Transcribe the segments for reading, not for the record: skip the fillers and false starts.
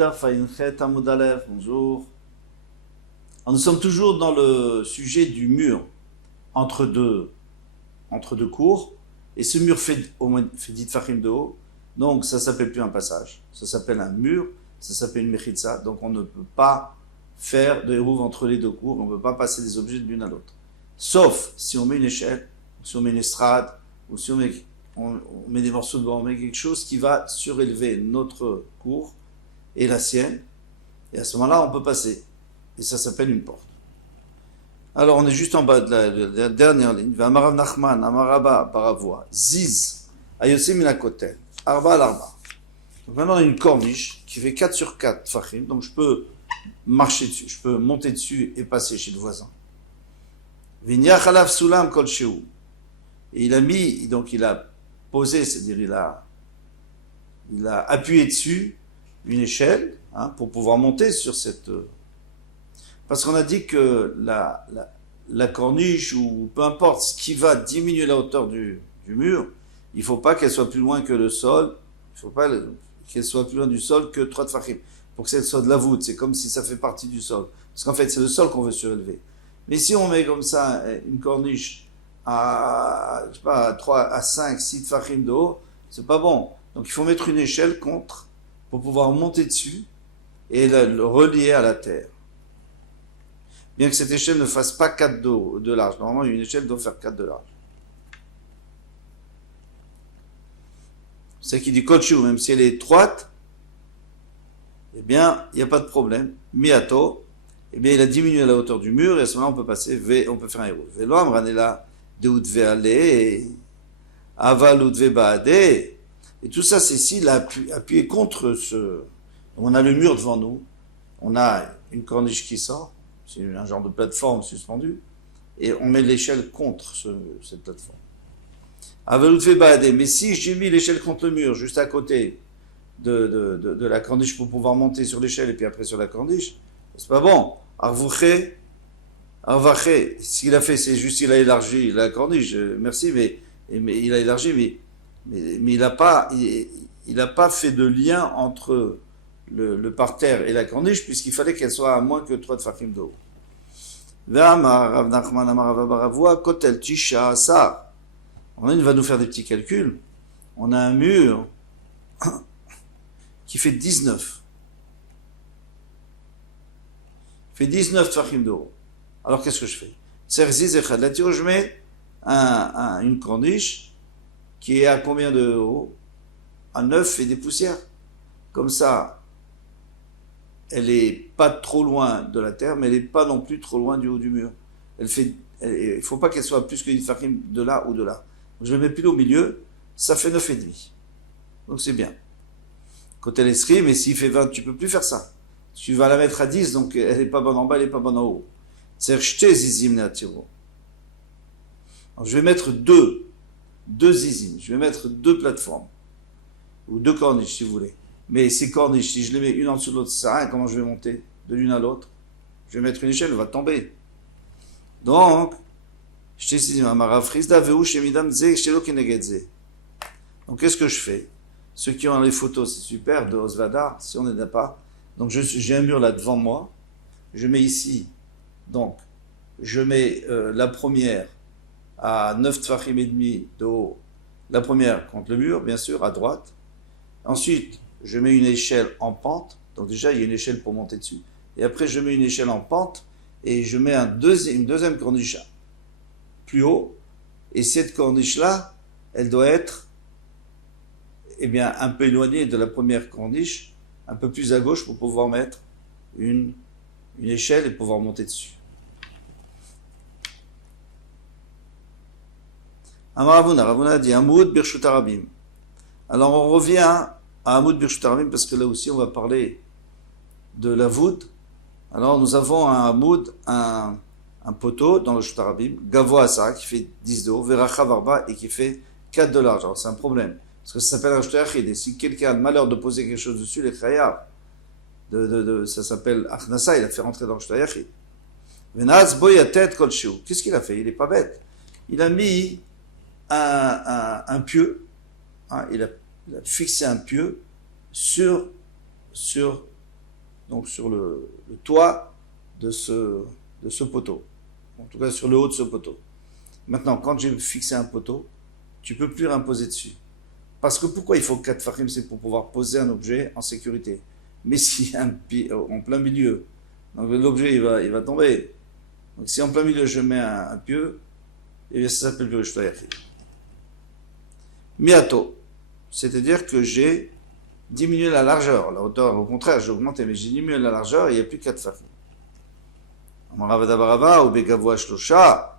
Daf Ainchet Amud Aleph, bonjour. Alors, nous sommes toujours dans le sujet du mur entre deux cours, et ce mur fait 10 tfachim de haut, donc ça s'appelle plus un passage, ça s'appelle un mur, ça s'appelle une mechitza, donc on ne peut pas faire de hérouve entre les deux cours, on ne peut pas passer des objets de l'une à l'autre. Sauf si on met une échelle, si on met une estrade, ou si on met des morceaux de bois, on met quelque chose qui va surélever notre cour et la sienne, et à ce moment-là on peut passer, et ça s'appelle une porte. Alors on est juste en bas de la dernière ligne. Amarav Nachman, Amaraba, Baravoa, Ziz, Ayosim Minakotel, Arba al Arba. Donc maintenant on a une corniche qui fait 4 sur 4 fachim, donc je peux marcher dessus, je peux monter dessus et passer chez le voisin. Vinyach alav sulam kol shehu. Et il a mis, donc il a posé, c'est-à-dire il a appuyé dessus une échelle pour pouvoir monter sur cette... Parce qu'on a dit que la corniche, ou peu importe, ce qui va diminuer la hauteur du mur, il ne faut pas qu'elle soit plus loin que le sol, il ne faut pas qu'elle soit plus loin du sol que 3 tfachim, pour que ça soit de la voûte, c'est comme si ça fait partie du sol. Parce qu'en fait, c'est le sol qu'on veut surélever. Mais si on met comme ça une corniche à, je sais pas, à 3, à 5, 6 tfachim de haut, c'est pas bon. Donc il faut mettre une échelle contre, pour pouvoir monter dessus, et le relier à la terre. Bien que cette échelle ne fasse pas 4 de large. Normalement, une échelle doit faire 4 de large. C'est qui dit Kochou, même si elle est étroite, eh bien, il n'y a pas de problème. Miato, eh bien, il a diminué la hauteur du mur, et à ce moment-là, on peut passer, on peut faire un héros. Velo amranela deudve ale, aval udve baade. Et tout ça, c'est s'il a appuyé contre ce... On a le mur devant nous, on a une corniche qui sort, c'est un genre de plateforme suspendue, et on met l'échelle contre cette plateforme. Mais si j'ai mis l'échelle contre le mur, juste à côté de la corniche pour pouvoir monter sur l'échelle et puis après sur la corniche, c'est pas bon. Arvaché, ce qu'il a fait, c'est juste qu'il a élargi la corniche, merci, mais il a élargi, mais il n'a pas fait de lien entre le parterre et la corniche, puisqu'il fallait qu'elle soit à moins que 3 tfachim de haut. Il va nous faire des petits calculs. On a un mur qui fait 19. Il fait 19 tfachim de haut. Alors qu'est-ce que je fais? Je mets une corniche qui est à combien de haut? À 9 et des poussières. Comme ça, elle est pas trop loin de la terre, mais elle n'est pas non plus trop loin du haut du mur. Il ne faut pas qu'elle soit plus que 10 tfachim de là ou de là. Donc je le mets pile au milieu, ça fait 9,5. Donc c'est bien. Quand elle est sri, mais s'il fait 20, tu ne peux plus faire ça. Tu vas la mettre à 10, donc elle n'est pas bonne en bas, elle n'est pas bonne en haut. C'est jeter zizim neatiro. Alors je vais mettre deux zizim, je vais mettre 2 plateformes, ou 2 corniches si vous voulez. Mais ces corniches, si je les mets une en dessous de l'autre, ça sert à rien. Comment je vais monter de l'une à l'autre? Je vais mettre une échelle, elle va tomber. Donc, donc qu'est-ce que je fais? Ceux qui ont les photos, c'est super, de Osvadar, si on n'en a pas. Donc j'ai un mur là devant moi, je mets ici, donc je mets la première à 9 tfachim et demi de haut, la première contre le mur, bien sûr, à droite. Ensuite, je mets une échelle en pente, donc déjà il y a une échelle pour monter dessus, et après je mets une échelle en pente, et je mets une deuxième corniche plus haut, et cette corniche-là, elle doit être un peu éloignée de la première corniche, un peu plus à gauche pour pouvoir mettre une échelle et pouvoir monter dessus. Ravuna dit Amoud Birshut Arabim. Alors on revient à Amoud Birshut Arabim parce que là aussi on va parler de la voûte. Alors nous avons un Amoud, un poteau dans le Shutarabim, Gavoa Asa qui fait 10 de haut, Veracha Varba et qui fait 4 de large. Alors c'est un problème, parce que ça s'appelle un Shtayachid, et si quelqu'un a le malheur de poser quelque chose dessus, les Khayab, ça s'appelle Achnasa, il a fait rentrer dans le Shtayachid. Venaz Boyatet Kolshu, qu'est-ce qu'il a fait? Il n'est pas bête. Il a mis un pieu, il a fixé un pieu sur donc sur le toit de ce poteau. En tout cas, sur le haut de ce poteau. Maintenant, quand j'ai fixé un poteau, tu peux plus imposer dessus. Parce que pourquoi il faut 4 fachim? C'est pour pouvoir poser un objet en sécurité. Mais s'il y a un pied en plein milieu, donc l'objet il va tomber. Donc si en plein milieu je mets un pieu, et ça s'appelle le shtoyachid. Miato, c'est-à-dire que j'ai diminué la largeur. La hauteur, au contraire, j'ai augmenté, mais j'ai diminué la largeur et il n'y a plus 4 fachim. Ravadabarava ou Begavoa Shlosha.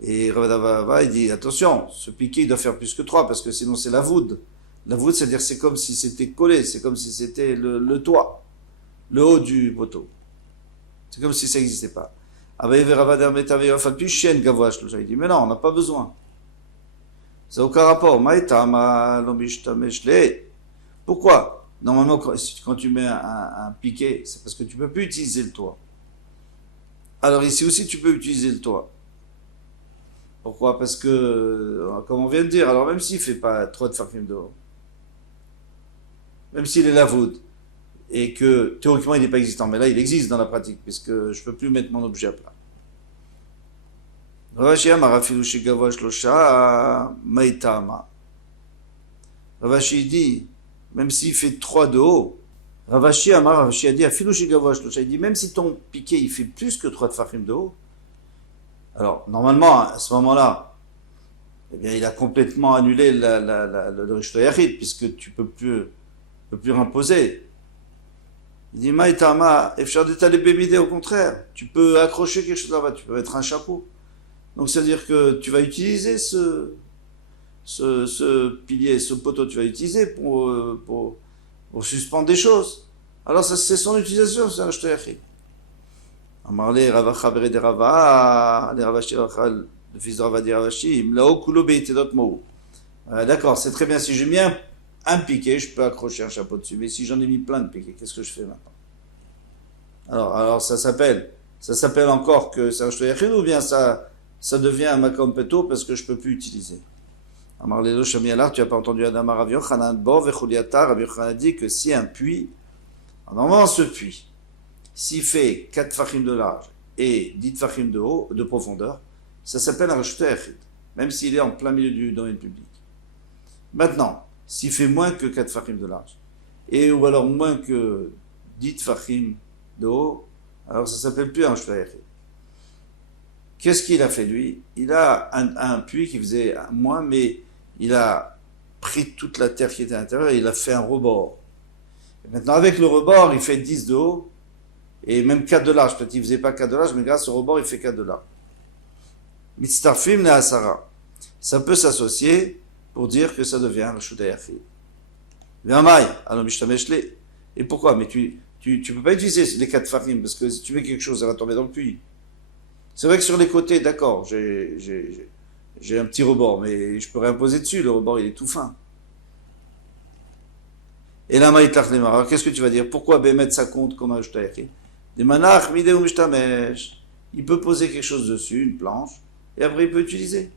Et Ravadabarava, il dit attention, ce piqué il doit faire plus que 3 parce que sinon c'est la voûte. La voûte, c'est-à-dire c'est comme si c'était collé, c'est comme si c'était le toit, le haut du poteau. C'est comme si ça n'existait pas. Il dit mais non, on n'a pas besoin. Ça n'a aucun rapport. Pourquoi? Normalement, quand tu mets un piquet, c'est parce que tu ne peux plus utiliser le toit. Alors ici aussi, tu peux utiliser le toit. Pourquoi? Parce que, comme on vient de dire, alors même s'il ne fait pas trop de farfim de haut, même s'il est la voûte, et que théoriquement il n'est pas existant, mais là il existe dans la pratique, puisque je ne peux plus mettre mon objet à plat. Ravashi dit, même s'il fait 3 de haut, Ravashi a dit, il dit, même si ton piqué il fait plus que 3 de fachim de haut, alors normalement à ce moment-là, eh bien il a complètement annulé le Rishto Yachid, puisque tu peux plus imposer. Il dit, Maïtama, Efshar d'étaler bébé, au contraire, tu peux accrocher quelque chose là-bas, tu peux mettre un chapeau. Donc c'est-à-dire que tu vas utiliser ce pilier, ce poteau, tu vas l'utiliser pour suspendre des choses. Alors ça, c'est son utilisation, c'est un Rishto Yachid. Amarle Ravacha Bere de Rava, le Ravashi Ravacha, le fils de Rava dit Ravashi, Imlao Kulo Beitedot Mou. D'accord, c'est très bien, si j'ai mis un piquet, je peux accrocher un chapeau dessus. Mais si j'en ai mis plein de piquets, qu'est-ce que je fais maintenant? Alors ça s'appelle encore que c'est un shtoyachid ou bien ça devient un makom peto parce que je peux plus utiliser. Amar Lelo Shamialar, tu n'as pas entendu Adama Rav Yochanan Bo Vechuliata, Rav Yochanan dit que si un puits, normalement ce puits, s'il fait 4 fachim de large et 10 fachim de haut, de profondeur, ça s'appelle un shtoyachid, même s'il est en plein milieu du domaine public. Maintenant, s'il fait moins que 4 fachim de large, ou alors moins que 10 fachim de haut, alors ça s'appelle plus un shtoyachid. Qu'est-ce qu'il a fait lui? Il a un puits qui faisait moins, mais il a pris toute la terre qui était à l'intérieur et il a fait un rebord. Et maintenant avec le rebord, il fait 10 de haut et même 4 de large. Peut-être qu'il ne faisait pas 4 de large, mais grâce au rebord, il fait 4 de large. Mitztarfim ne asara. Ça peut s'associer pour dire que ça devient un shtoyachid. Et pourquoi? Mais tu peux pas utiliser les 4 fachim parce que si tu mets quelque chose, ça va tomber dans le puits. C'est vrai que sur les côtés, d'accord, j'ai un petit rebord, mais je peux réimposer dessus, le rebord il est tout fin. Et là, alors qu'est-ce que tu vas dire? Pourquoi Bémet ça compte comme un shtoyachid? Des manach, mideu mishtamesh. Il peut poser quelque chose dessus, une planche, et après il peut utiliser.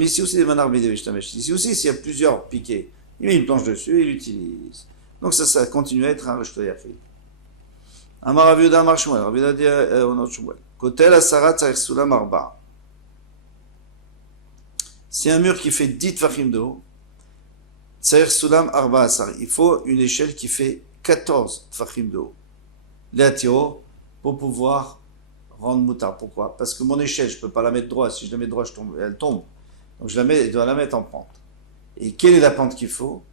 Ici aussi, des manach, mideu mishtamesh. Ici aussi, s'il y a plusieurs piquets, il met une planche dessus et il l'utilise. Donc ça continue à être un shtoyachid. Amar Rav Yehuda Amar Shmuel, Rav Yehuda dit au Shmuel. Kotel Asara Tzarech Sulam Arba. C'est un mur qui fait 10 tfachim de haut. Tzarech Sulam Arba Asar. Il faut une échelle qui fait 14 tfachim de haut. Léatiro, pour pouvoir rendre moutar. Pourquoi? Parce que mon échelle, je ne peux pas la mettre droite. Si je la mets droite, elle tombe. Donc je dois la mettre en pente. Et quelle est la pente qu'il faut?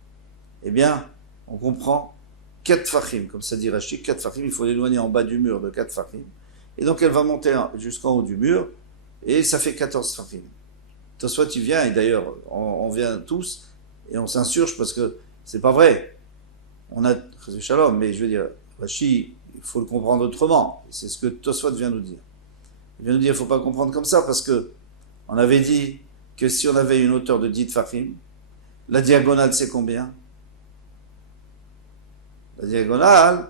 Eh bien, on comprend 4 fachim, comme ça dit Rashi, 4 fachim, il faut l'éloigner en bas du mur de 4 fachim. Et donc elle va monter jusqu'en haut du mur, et ça fait 14 fachim. Toi, tu viens, et d'ailleurs, on vient tous, et on s'insurge parce que c'est pas vrai. On a Shalom, mais je veux dire, Rashi, il faut le comprendre autrement. C'est ce que Tosfot vient nous dire. Il vient nous dire, il ne faut pas comprendre comme ça, parce que on avait dit que si on avait une hauteur de 10 fachim, la diagonale c'est combien? La diagonale,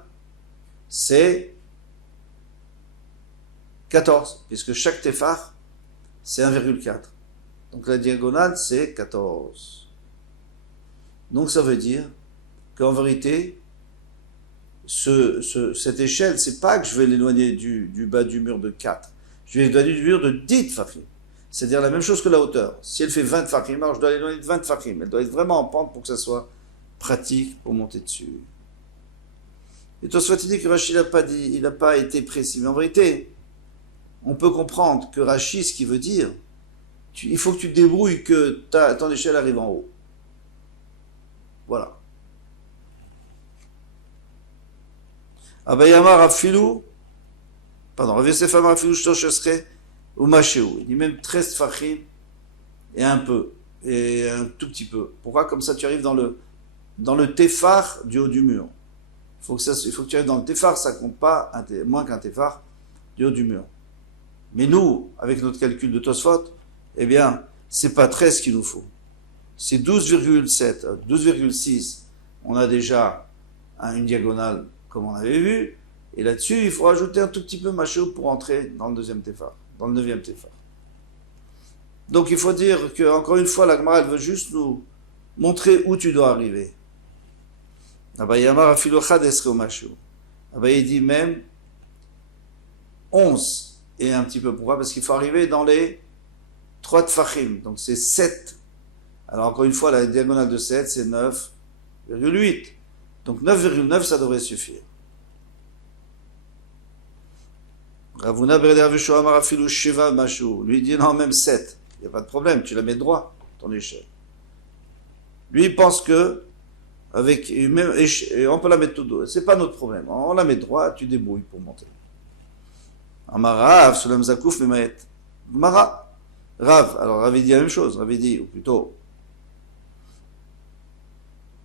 c'est 14, puisque chaque tefar, c'est 1,4. Donc la diagonale, c'est 14. Donc ça veut dire qu'en vérité, cette échelle, c'est pas que je vais l'éloigner du bas du mur de 4. Je vais l'éloigner du mur de 10 tfachim. C'est-à-dire la même chose que la hauteur. Si elle fait 20 tfachim, alors je dois l'éloigner de 20 tfachim. Elle doit être vraiment en pente pour que ça soit pratique pour monter dessus. Et toi, soit il dit que Rashi n'a pas dit, il n'a pas été précis. Mais en vérité, on peut comprendre que Rashi, ce qu'il veut dire, il faut que tu te débrouilles que ton échelle arrive en haut. Voilà. Abayama Rafilou, pardon, Rav Yosef Amar Rafilou Shtoshesre ou Machéou. Il dit même 13 fachim et un peu, et un tout petit peu. Pourquoi? Comme ça tu arrives dans le téphar du haut du mur. Il faut que tu arrives dans le téphar, ça compte pas moins qu'un téphar du haut du mur. Mais nous, avec notre calcul de Tosfot, eh bien, c'est pas 13 qu'il nous faut. C'est 12,7, 12,6. On a déjà une diagonale, comme on avait vu. Et là-dessus, il faut rajouter un tout petit peu Machéou pour entrer dans le deuxième téphar, dans le 9e téphar. Donc il faut dire que, encore une fois, la Gemara, elle veut juste nous montrer où tu dois arriver. Abayamar Afilochad Esre Machéou. Abay dit même 11 et un petit peu. Pourquoi? Parce qu'il faut arriver dans les 3 tfachim, donc c'est 7. Alors encore une fois, la diagonale de 7, c'est 9,8. Donc 9,9, ça devrait suffire. Ravuna Bereder Vishu Amar Afilu Sheva Mashou. Lui dit non, même 7. Il n'y a pas de problème, tu la mets droit, ton échelle. Lui, il pense que, avec même échelle, on peut la mettre tout droit. C'est pas notre problème. On la met droit, tu débrouilles pour monter. Amara, Sulam Zakouf, Memaet. Mara. Rav, alors Rav dit la même chose. Rav dit, ou plutôt,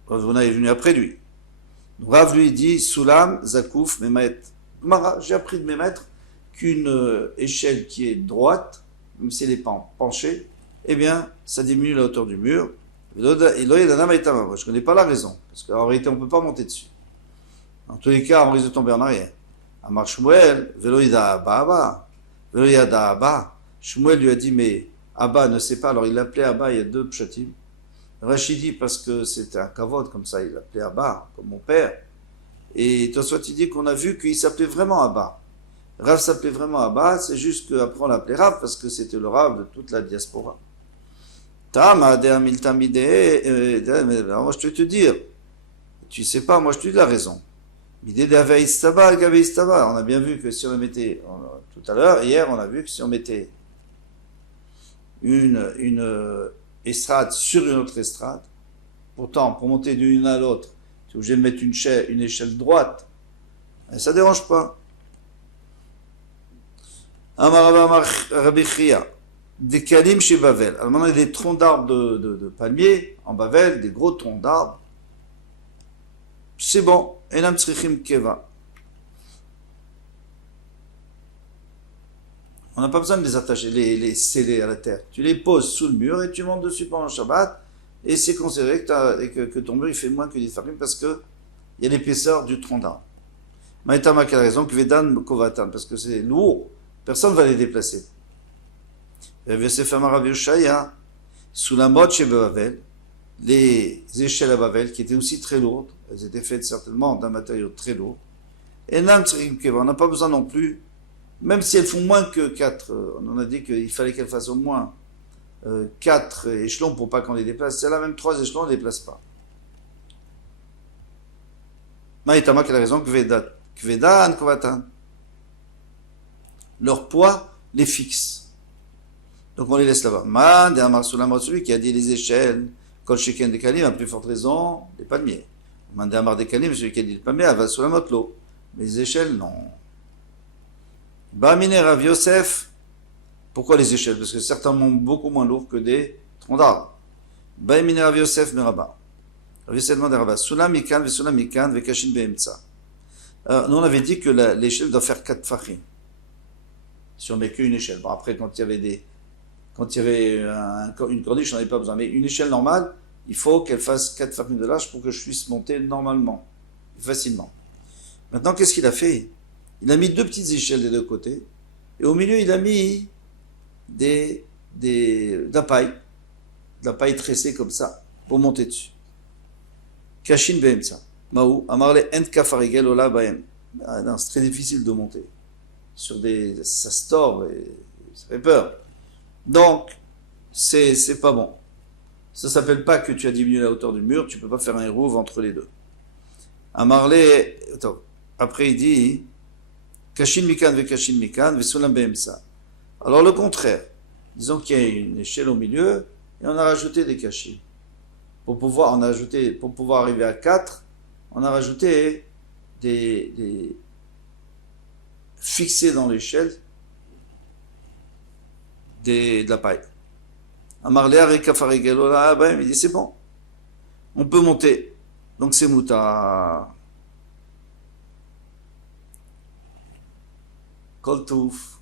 Ravuna est venu après lui. Rav lui dit, Sulam Zakouf, Memaet. Mara, j'ai appris de mes maîtres qu'une échelle qui est droite, même si elle est penchée, eh bien, ça diminue la hauteur du mur. Je ne connais pas la raison, parce qu'en réalité, on ne peut pas monter dessus. En tous les cas, on risque de tomber en arrière. Amar Shmuel, Veloïda Abba, Veloïda Abba. Shmuel lui a dit, mais Abba ne sait pas, alors il l'appelait Abba, il y a 2 pshatim. Rachid dit, parce que c'était un kavod, comme ça, il l'appelait Abba, comme mon père. Et toi, soit il dit qu'on a vu qu'il s'appelait vraiment Abba. Rav s'appelait vraiment Abba, c'est juste qu'après on l'appelait Rav parce que c'était le Rav de toute la diaspora. Alors moi je vais te dire, tu sais pas, moi je te dis la raison. On a bien vu que si on mettait, tout à l'heure, hier on a vu que si on mettait une estrade sur une autre estrade, pourtant pour monter d'une à l'autre, tu es obligé de mettre une échelle droite, et ça dérange pas. Rabbi Chia, des kalim chez Bavel. Alors maintenant, il y a des troncs d'arbres de palmiers en Bavel, des gros troncs d'arbres. C'est bon. Enam tzrichim keva. On n'a pas besoin de les attacher, les sceller à la terre. Tu les poses sous le mur et tu montes dessus pendant le Shabbat. Et c'est considéré que ton mur il fait moins que 10 farim parce qu'il y a l'épaisseur du tronc d'arbre. Maïtama qui a raison, que Vedan Kovatan, parce que c'est lourd. Personne ne va les déplacer. Rav Yosef Amar Rav Yoshaya, sous la mode chez Bavel, les échelles à Bavel, qui étaient aussi très lourdes, elles étaient faites certainement d'un matériau très lourd, et on n'a pas besoin non plus, même si elles font moins que 4, on a dit qu'il fallait qu'elles fassent au moins 4 échelons pour pas qu'on les déplace. C'est là même 3 échelons, on ne les déplace pas. Maïtama qui a raison, Kvedan Kovatan. Leur poids les fixe. Donc on les laisse là-bas. Man, de Amar Sulam, celui qui a dit les échelles, Kol Sheken de Kalim, à plus forte raison, les palmiers. Man, de Amar de Kalim, celui qui a dit les palmiers, Ava Sulam l'eau. Mais les échelles, non. Bamine Rav Yosef, pourquoi les échelles? Parce que certains montent beaucoup moins lourds que des troncs d'arbres. Bamine Rav Yosef, Meraba. Rav Yosef demande à Rabba, Sulam Mikan, Sulam Mikan, Vekashin Beemtsa. Nous on avait dit que l'échelle doit faire 4 fachim. Si on met qu'une échelle. Bon, après, quand il y avait une corniche, on n'avait pas besoin. Mais une échelle normale, il faut qu'elle fasse 4 fachim de large pour que je puisse monter normalement, facilement. Maintenant, qu'est-ce qu'il a fait? Il a mis 2 petites échelles des 2 côtés, et au milieu, il a mis de la paille tressée comme ça, pour monter dessus. Kashin Behemsa. Maou, Amarle Ent Kafarigel Ola Baem. Ah non, c'est très difficile de monter. Ça se tord et ça fait peur. Donc, c'est pas bon. Ça s'appelle pas que tu as diminué la hauteur du mur, tu peux pas faire un hérouve entre les deux. Amarle, attends, après il dit, Kashin Mikan ve Kashin Mikan ve Sulam Beemsa. Alors le contraire, disons qu'il y a une échelle au milieu et on a rajouté des Kashin. Pour pouvoir arriver à 4, on a rajouté des fixés dans l'échelle de la paille. Amarléa et Kafarigalola, il dit c'est bon, on peut monter. Donc c'est Mouta. Koltouf.